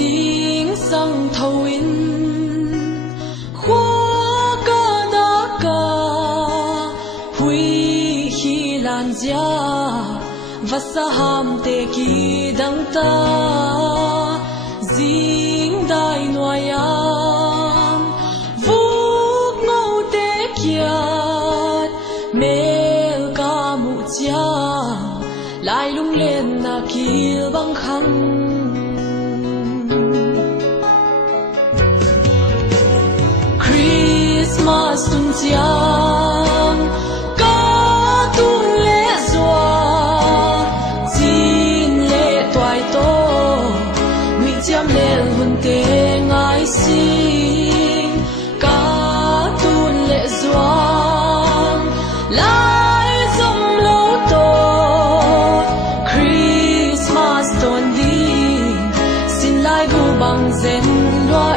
Ding sang thâu in khoa ca đa ca hui hi lan gia và sa ham te ki dang ta ding dai noyam vuk ngô te kiat mel ca mu cha lai lung lên na kil bang khang Christmas tung chiang ca tung lệ doa xin lệ toai to mi chăm lệ hun te ngai xin ca tung lệ doa lai dòng lâu to Christmas ton đi xin lai gu bằng zen loa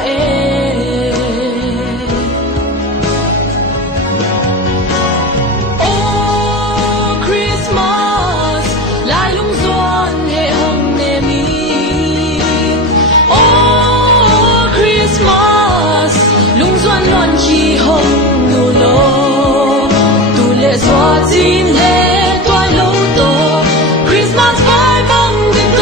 Xóa chín lệ toai lâu to Christmas vai băng đến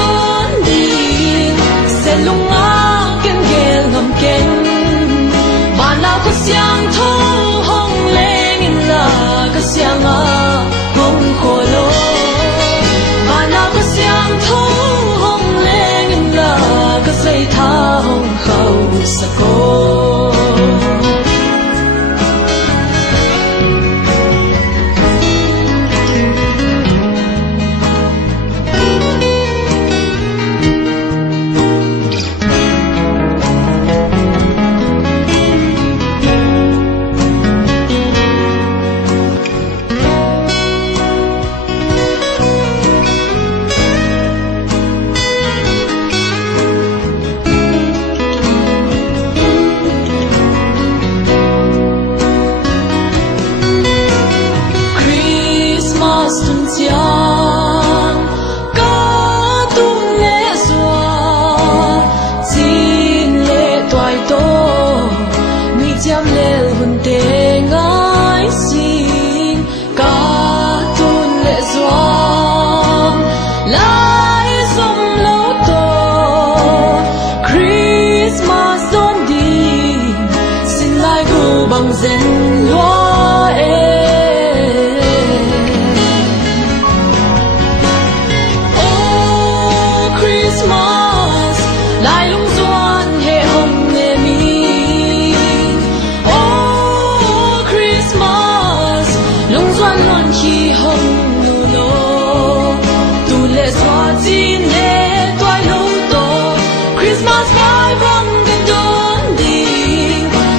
đón đi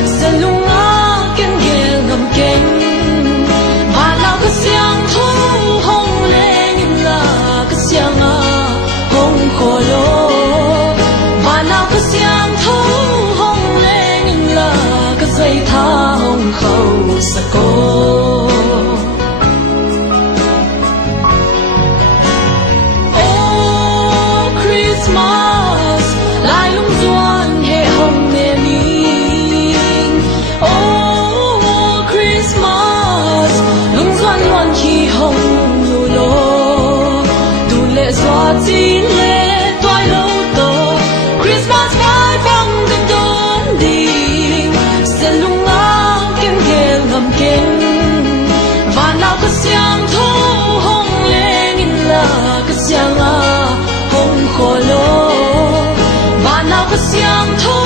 sẽ lung á kén ghê ngầm kén và nào có xiang thâu hong lên là có xiang á hong khổ lô và nào có xiang thâu hong lên là có dây tha hong khâu sa cô xiang thâu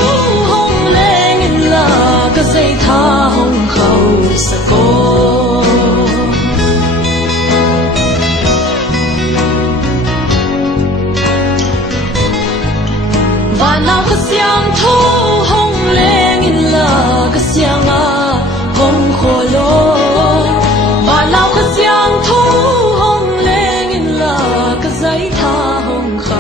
hong lên là cái dây tha hong khâu sa cô và nào cái xiang thâu hong lên là cái xiang hong khổ lô và nào cái xiang thâu hong lên là cái dây tha hong khâu